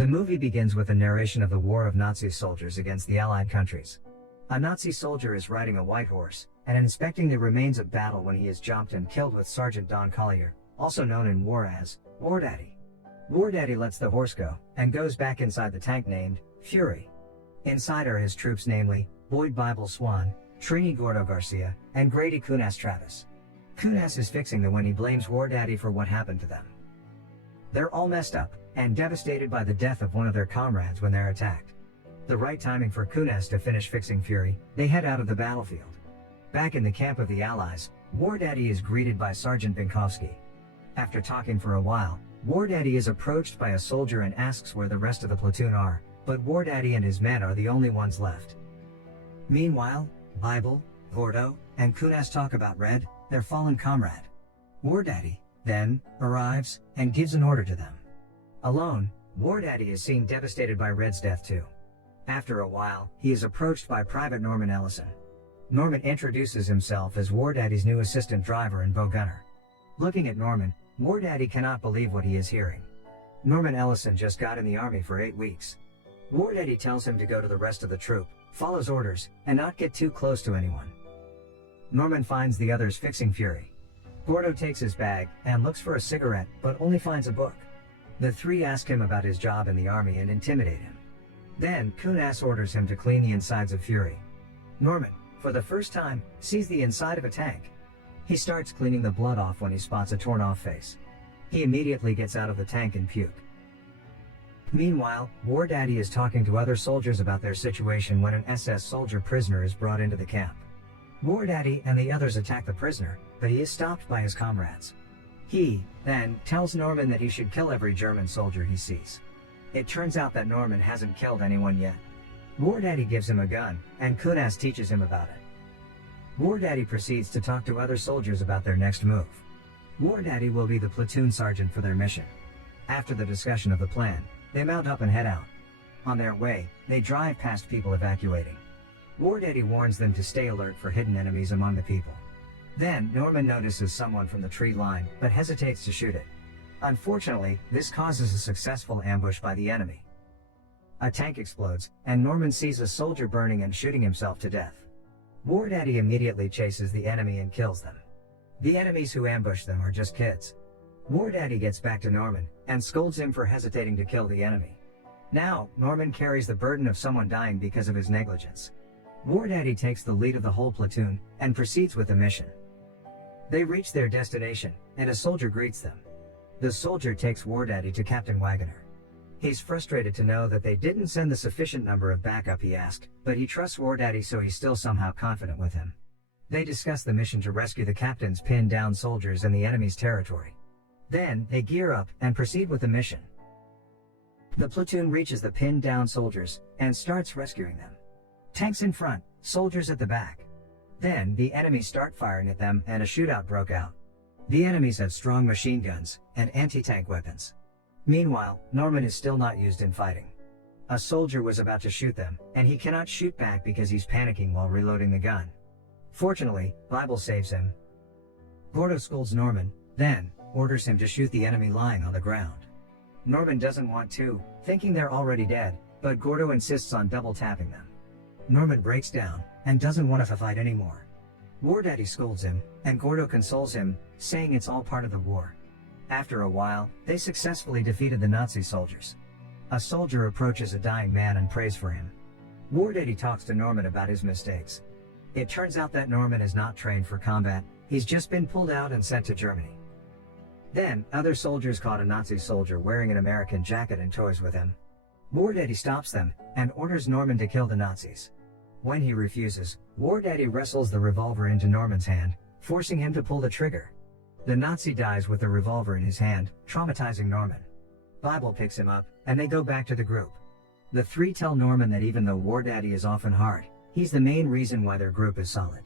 The movie begins with a narration of the war of Nazi soldiers against the Allied countries. A Nazi soldier is riding a white horse, and inspecting the remains of battle when he is jumped and killed with Sergeant Don Collier, also known in war as Wardaddy. Wardaddy lets the horse go, and goes back inside the tank named Fury. Inside are his troops, namely Boyd Bible Swan, Trini Gordo Garcia, and Grady Kunas Travis. Kunas is fixing the when he blames Wardaddy for what happened to them. They're all messed up, and devastated by the death of one of their comrades when they're attacked. The right timing for Kunas to finish fixing Fury, they head out of the battlefield. Back in the camp of the Allies, Wardaddy is greeted by Sergeant Binkowski. After talking for a while, Wardaddy is approached by a soldier and asks where the rest of the platoon are, but Wardaddy and his men are the only ones left. Meanwhile, Bible, Gordo, and Kunas talk about Red, their fallen comrade. Wardaddy, then, arrives, and gives an order to them. Alone, Wardaddy is seen devastated by Red's death too. After a while, he is approached by Private Norman Ellison. Norman introduces himself as Wardaddy's new assistant driver and bow gunner. Looking at Norman, Wardaddy cannot believe what he is hearing. Norman Ellison just got in the army for 8 weeks. Wardaddy tells him to go to the rest of the troop, follows orders, and not get too close to anyone. Norman finds the others fixing Fury. Gordo takes his bag and looks for a cigarette, but only finds a book. The three ask him about his job in the army and intimidate him. Then, Kunas orders him to clean the insides of Fury. Norman, for the first time, sees the inside of a tank. He starts cleaning the blood off when he spots a torn-off face. He immediately gets out of the tank and puke. Meanwhile, Wardaddy is talking to other soldiers about their situation when an SS soldier prisoner is brought into the camp. Wardaddy and the others attack the prisoner, but he is stopped by his comrades. He, then, tells Norman that he should kill every German soldier he sees. It turns out that Norman hasn't killed anyone yet. Wardaddy gives him a gun, and Kunas teaches him about it. Wardaddy proceeds to talk to other soldiers about their next move. Wardaddy will be the platoon sergeant for their mission. After the discussion of the plan, they mount up and head out. On their way, they drive past people evacuating. Wardaddy warns them to stay alert for hidden enemies among the people. Then, Norman notices someone from the tree line, but hesitates to shoot it. Unfortunately, this causes a successful ambush by the enemy. A tank explodes, and Norman sees a soldier burning and shooting himself to death. Wardaddy immediately chases the enemy and kills them. The enemies who ambush them are just kids. Wardaddy gets back to Norman, and scolds him for hesitating to kill the enemy. Now, Norman carries the burden of someone dying because of his negligence. Wardaddy takes the lead of the whole platoon, and proceeds with the mission. They reach their destination, and a soldier greets them. The soldier takes Wardaddy to Captain Wagoner. He's frustrated to know that they didn't send the sufficient number of backup he asked, but he trusts Wardaddy, so he's still somehow confident with him. They discuss the mission to rescue the captain's pinned down soldiers in the enemy's territory. Then, they gear up and proceed with the mission. The platoon reaches the pinned down soldiers and starts rescuing them. Tanks in front, soldiers at the back. Then, the enemies start firing at them and a shootout broke out. The enemies had strong machine guns and anti-tank weapons. Meanwhile, Norman is still not used in fighting. A soldier was about to shoot them, and he cannot shoot back because he's panicking while reloading the gun. Fortunately, Bible saves him. Gordo scolds Norman, then orders him to shoot the enemy lying on the ground. Norman doesn't want to, thinking they're already dead, but Gordo insists on double tapping them. Norman breaks down and doesn't want to fight anymore. Wardaddy scolds him, and Gordo consoles him, saying it's all part of the war. After a while, they successfully defeated the Nazi soldiers. A soldier approaches a dying man and prays for him. Wardaddy talks to Norman about his mistakes. It turns out that Norman is not trained for combat, he's just been pulled out and sent to Germany. Then, other soldiers caught a Nazi soldier wearing an American jacket and toys with him. Wardaddy stops them, and orders Norman to kill the Nazis. When he refuses, Wardaddy wrestles the revolver into Norman's hand, forcing him to pull the trigger. The Nazi dies with the revolver in his hand, traumatizing Norman. Bible picks him up, and they go back to the group. The three tell Norman that even though Wardaddy is often hard, he's the main reason why their group is solid.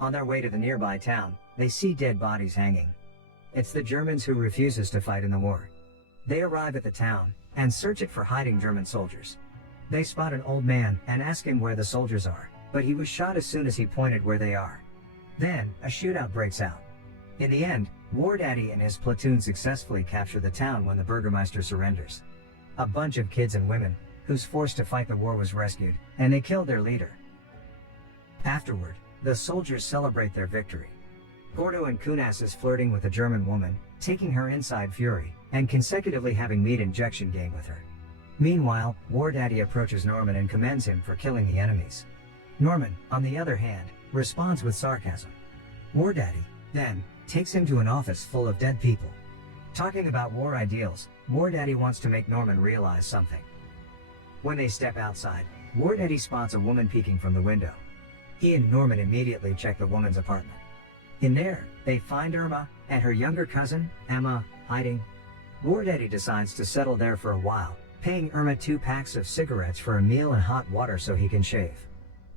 On their way to the nearby town, they see dead bodies hanging. It's the Germans who refuses to fight in the war. They arrive at the town, and search it for hiding German soldiers. They spot an old man, and ask him where the soldiers are, but he was shot as soon as he pointed where they are. Then, a shootout breaks out. In the end, Wardaddy and his platoon successfully capture the town when the Burgermeister surrenders. A bunch of kids and women, who's forced to fight the war, was rescued, and they killed their leader. Afterward, the soldiers celebrate their victory. Gordo and Kunas is flirting with a German woman, taking her inside Fury, and consecutively having meat injection game with her. Meanwhile, Wardaddy approaches Norman and commends him for killing the enemies. Norman, on the other hand, responds with sarcasm. Wardaddy, then, takes him to an office full of dead people. Talking about war ideals, Wardaddy wants to make Norman realize something. When they step outside, Wardaddy spots a woman peeking from the window. He and Norman immediately check the woman's apartment. In there, they find Irma, and her younger cousin, Emma, hiding. Wardaddy decides to settle there for a while, paying Irma 2 packs of cigarettes for a meal and hot water so he can shave.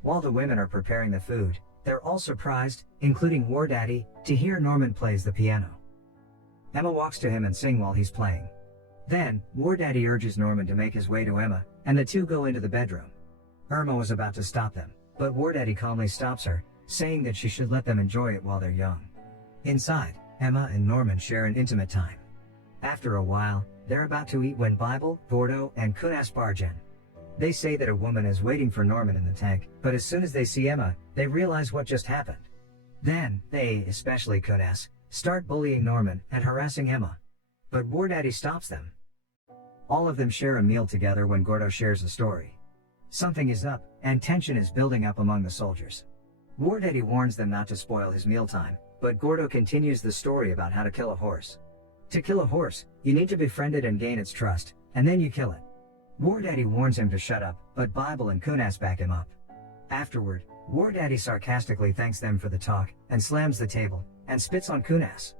While the women are preparing the food, they're all surprised, including Wardaddy, to hear Norman plays the piano. Emma walks to him and sings while he's playing. Then, Wardaddy urges Norman to make his way to Emma, and the two go into the bedroom. Irma was about to stop them, but Wardaddy calmly stops her, saying that she should let them enjoy it while they're young. Inside, Emma and Norman share an intimate time. After a while, they're about to eat when Bible, Gordo, and Kunas barge in. They say that a woman is waiting for Norman in the tank, but as soon as they see Emma, they realize what just happened. Then, they, especially Kunas, start bullying Norman and harassing Emma. But Wardaddy stops them. All of them share a meal together when Gordo shares a story. Something is up, and tension is building up among the soldiers. Wardaddy warns them not to spoil his mealtime, but Gordo continues the story about how to kill a horse. To kill a horse, you need to befriend it and gain its trust, and then you kill it. Wardaddy warns him to shut up, but Bible and Kunas back him up. Afterward, Wardaddy sarcastically thanks them for the talk, and slams the table, and spits on Kunas.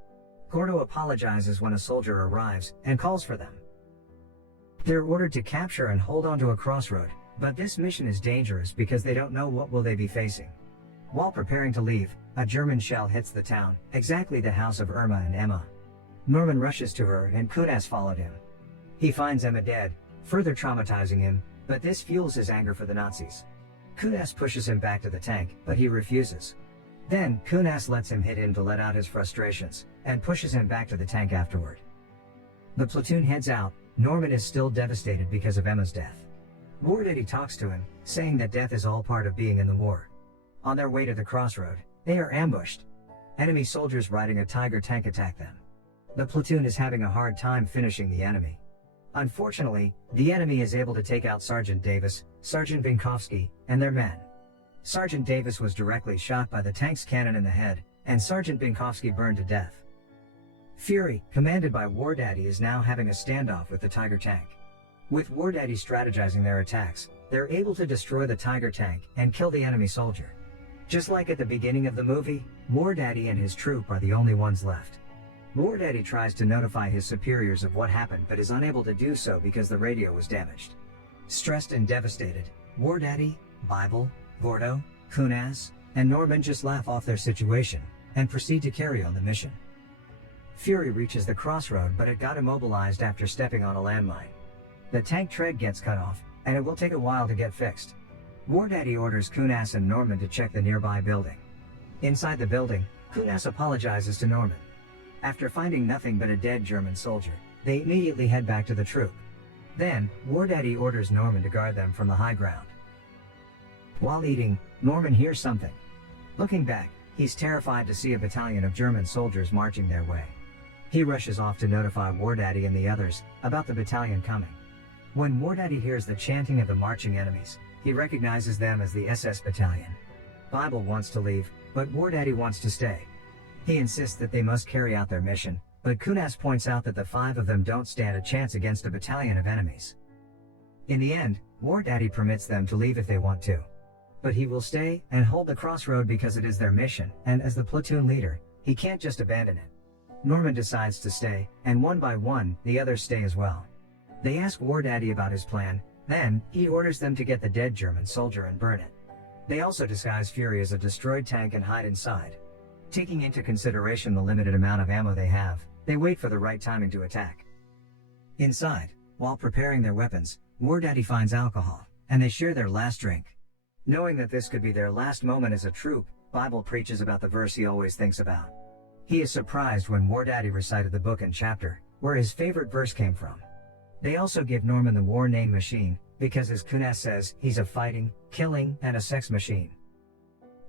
Gordo apologizes when a soldier arrives, and calls for them. They're ordered to capture and hold onto a crossroad, but this mission is dangerous because they don't know what will they be facing. While preparing to leave, a German shell hits the town, exactly the house of Irma and Emma. Norman rushes to her and Kunas followed him. He finds Emma dead, further traumatizing him, but this fuels his anger for the Nazis. Kunas pushes him back to the tank, but he refuses. Then, Kunas lets him hit him to let out his frustrations, and pushes him back to the tank afterward. The platoon heads out. Norman is still devastated because of Emma's death. Wardaddy talks to him, saying that death is all part of being in the war. On their way to the crossroad, they are ambushed. Enemy soldiers riding a Tiger tank attack them. The platoon is having a hard time finishing the enemy. Unfortunately, the enemy is able to take out Sergeant Davis, Sergeant Binkowski, and their men. Sergeant Davis was directly shot by the tank's cannon in the head, and Sergeant Binkowski burned to death. Fury, commanded by Wardaddy, is now having a standoff with the Tiger tank. With Wardaddy strategizing their attacks, they're able to destroy the Tiger tank and kill the enemy soldier. Just like at the beginning of the movie, Wardaddy and his troop are the only ones left. Wardaddy tries to notify his superiors of what happened but is unable to do so because the radio was damaged. Stressed and devastated, Wardaddy, Bible, Gordo, Kunas, and Norman just laugh off their situation and proceed to carry on the mission. Fury reaches the crossroad, but it got immobilized after stepping on a landmine. The tank tread gets cut off, and it will take a while to get fixed. Wardaddy orders Kunas and Norman to check the nearby building. Inside the building, Kunas apologizes to Norman. After finding nothing but a dead German soldier, they immediately head back to the troop. Then, Wardaddy orders Norman to guard them from the high ground. While eating, Norman hears something. Looking back, he's terrified to see a battalion of German soldiers marching their way. He rushes off to notify Wardaddy and the others about the battalion coming. When Wardaddy hears the chanting of the marching enemies, he recognizes them as the SS battalion. Bible wants to leave, but Wardaddy wants to stay. He insists that they must carry out their mission, but Kunas points out that the 5 of them don't stand a chance against a battalion of enemies. In the end, Wardaddy permits them to leave if they want to. But he will stay and hold the crossroad because it is their mission, and as the platoon leader, he can't just abandon it. Norman decides to stay, and one by one, the others stay as well. They ask Wardaddy about his plan, then, he orders them to get the dead German soldier and burn it. They also disguise Fury as a destroyed tank and hide inside. Taking into consideration the limited amount of ammo they have, they wait for the right timing to attack. Inside, while preparing their weapons, Wardaddy finds alcohol, and they share their last drink. Knowing that this could be their last moment as a troop, Bible preaches about the verse he always thinks about. He is surprised when Wardaddy recited the book and chapter, where his favorite verse came from. They also give Norman the war name Machine, because his kunas says he's a fighting, killing, and a sex machine.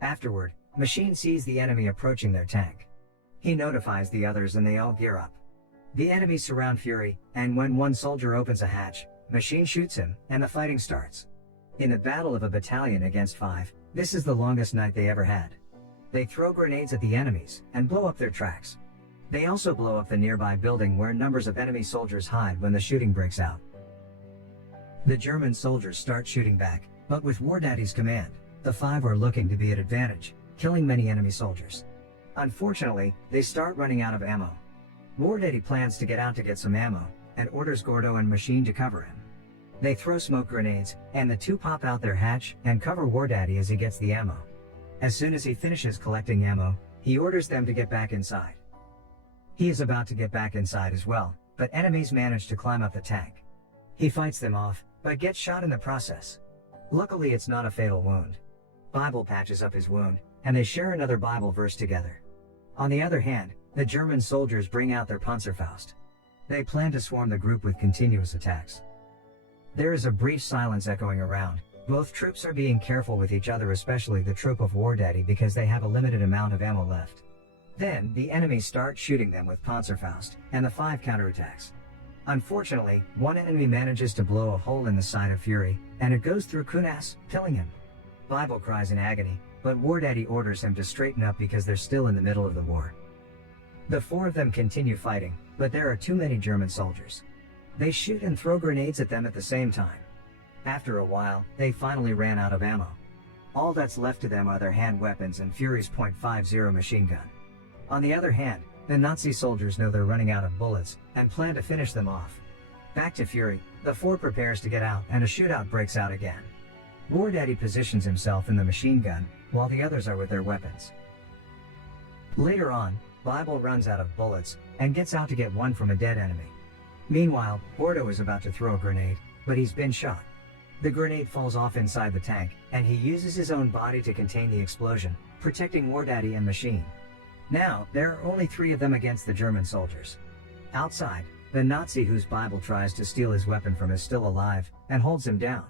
Afterward, Machine sees the enemy approaching their tank. He notifies the others and they all gear up. The enemies surround Fury, and when one soldier opens a hatch, Machine shoots him, and the fighting starts. In the battle of a battalion against 5, this is the longest night they ever had. They throw grenades at the enemies, and blow up their tracks. They also blow up the nearby building where numbers of enemy soldiers hide when the shooting breaks out. The German soldiers start shooting back, but with Wardaddy's command, the 5 are looking to be at advantage, killing many enemy soldiers. Unfortunately, they start running out of ammo. Wardaddy plans to get out to get some ammo, and orders Gordo and Machine to cover him. They throw smoke grenades, and the 2 pop out their hatch and cover Wardaddy as he gets the ammo. As soon as he finishes collecting ammo, he orders them to get back inside. He is about to get back inside as well, but enemies manage to climb up the tank. He fights them off, but gets shot in the process. Luckily it's not a fatal wound. Bible patches up his wound, and they share another Bible verse together. On the other hand, the German soldiers bring out their Panzerfaust. They plan to swarm the group with continuous attacks. There is a brief silence echoing around. Both troops are being careful with each other, especially the troop of Wardaddy, because they have a limited amount of ammo left. Then, the enemies start shooting them with Panzerfaust, and the 5 counterattacks. Unfortunately, one enemy manages to blow a hole in the side of Fury, and it goes through Kunas, killing him. Bible cries in agony, but Wardaddy orders him to straighten up because they're still in the middle of the war. The 4 of them continue fighting, but there are too many German soldiers. They shoot and throw grenades at them at the same time. After a while, they finally ran out of ammo. All that's left to them are their hand weapons and Fury's .50 machine gun. On the other hand, the Nazi soldiers know they're running out of bullets, and plan to finish them off. Back to Fury, the 4 prepares to get out and a shootout breaks out again. Wardaddy positions himself in the machine gun, while the others are with their weapons. Later on, Bible runs out of bullets, and gets out to get one from a dead enemy. Meanwhile, Gordo is about to throw a grenade, but he's been shot. The grenade falls off inside the tank, and he uses his own body to contain the explosion, protecting Wardaddy and Machine. Now, there are only 3 of them against the German soldiers. Outside, the Nazi whose Bible tries to steal his weapon from is still alive, and holds him down.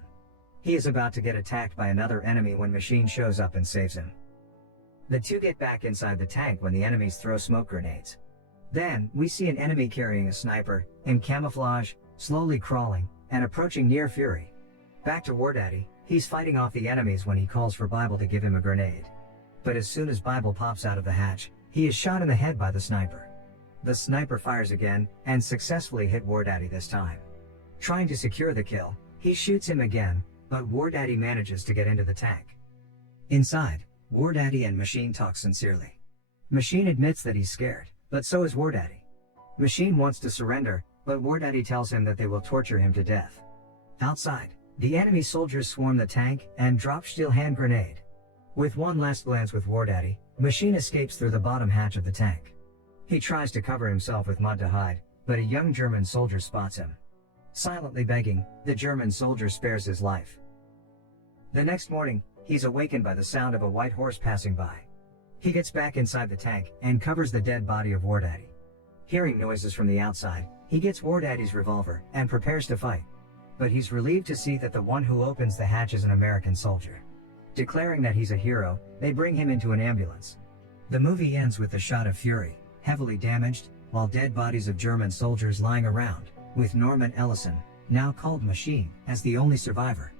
He is about to get attacked by another enemy when Machine shows up and saves him. The 2 get back inside the tank when the enemies throw smoke grenades. Then, we see an enemy carrying a sniper, in camouflage, slowly crawling, and approaching near Fury. Back to Wardaddy, he's fighting off the enemies when he calls for Bible to give him a grenade. But as soon as Bible pops out of the hatch, he is shot in the head by the sniper. The sniper fires again, and successfully hit Wardaddy this time. Trying to secure the kill, he shoots him again, but Wardaddy manages to get into the tank. Inside, Wardaddy and Machine talk sincerely. Machine admits that he's scared, but so is Wardaddy. Machine wants to surrender, but Wardaddy tells him that they will torture him to death. Outside, the enemy soldiers swarm the tank and drop steel hand grenade. With one last glance with Wardaddy, Machine escapes through the bottom hatch of the tank. He tries to cover himself with mud to hide, but a young German soldier spots him. Silently begging, the German soldier spares his life. The next morning, he's awakened by the sound of a white horse passing by. He gets back inside the tank and covers the dead body of Wardaddy. Hearing noises from the outside, he gets Wardaddy's revolver and prepares to fight. But he's relieved to see that the one who opens the hatch is an American soldier. Declaring that he's a hero, they bring him into an ambulance. The movie ends with the shot of Fury, heavily damaged, while dead bodies of German soldiers lying around, with Norman Ellison, now called Machine, as the only survivor.